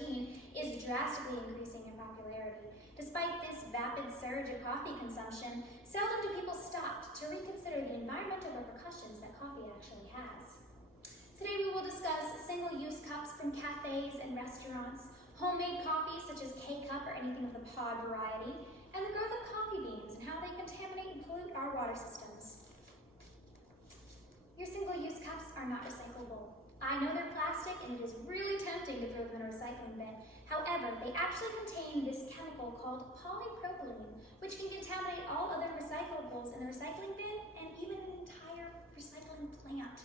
2013 is drastically increasing in popularity. Despite this vapid surge of coffee consumption, seldom do people stop to reconsider the environmental repercussions that coffee actually has. Today we will discuss single-use cups from cafes and restaurants, homemade coffee such as K-cup or anything of the pod variety, and the growth of coffee beans and how they contaminate and pollute our water systems. Your single-use cups are not recyclable. I know they're plastic and it is really tempting to throw them in a recycling bin. However, they actually contain this chemical called polypropylene, which can contaminate all other recyclables in the recycling bin and even an entire recycling plant.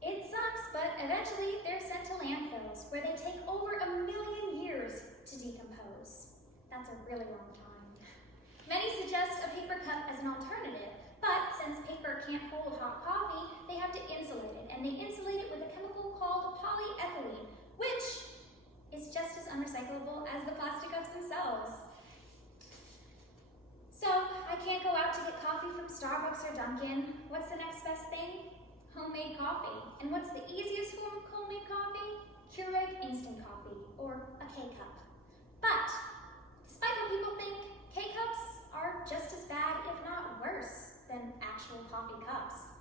It sucks, but eventually they're sent to landfills where they take over 1 million years to decompose. That's a really long time. Many suggest a paper cup as an alternative, but since paper can't hold hot coffee, they have to insulate it, and they insulate it with a chemical called polyethylene, which is just as unrecyclable as the plastic cups themselves. So, I can't go out to get coffee from Starbucks or Dunkin'. What's the next best thing? Homemade coffee. And what's the easiest form of homemade coffee? Keurig instant coffee, or a K-cup. But, despite what people think, K-cups are just as bad, if not worse, than actual coffee cups.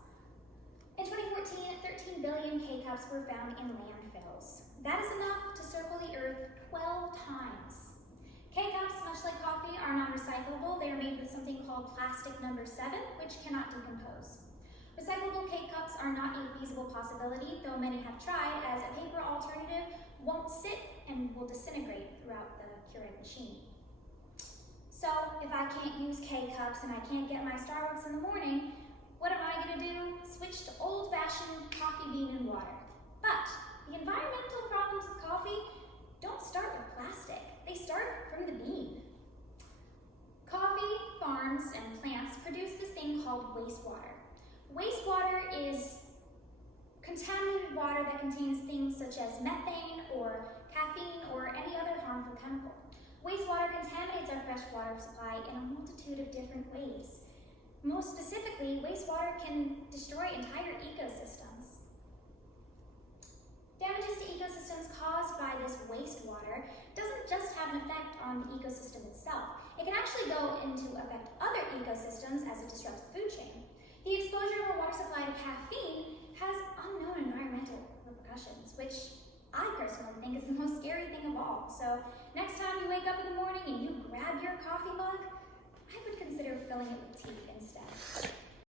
In 2014, 13 billion K-cups were found in landfills. That is enough to circle the earth 12 times. K-cups, much like coffee, are non-recyclable. They are made with something called plastic number 7, which cannot decompose. Recyclable K-cups are not a feasible possibility, though many have tried, as a paper alternative won't sit and will disintegrate throughout the Keurig machine. So, if I can't use K-cups and I can't get my Starbucks in the morning, what am I going to do? Switch to old-fashioned coffee bean and water. But the environmental problems with coffee don't start with plastic. They start from the bean. Coffee farms and plants produce this thing called wastewater. Wastewater is contaminated water that contains things such as methane or caffeine or any other harmful chemical. Wastewater contaminates our fresh water supply in a multitude of different ways. Most specifically, wastewater can destroy entire ecosystems. Damages to ecosystems caused by this wastewater doesn't just have an effect on the ecosystem itself. It can actually go into affect other ecosystems as it disrupts the food chain. The exposure of our water supply to caffeine has unknown environmental repercussions, which I personally think is the most scary thing of all. So next time you wake up in the morning and you grab your coffee mug, I would consider filling it with tea.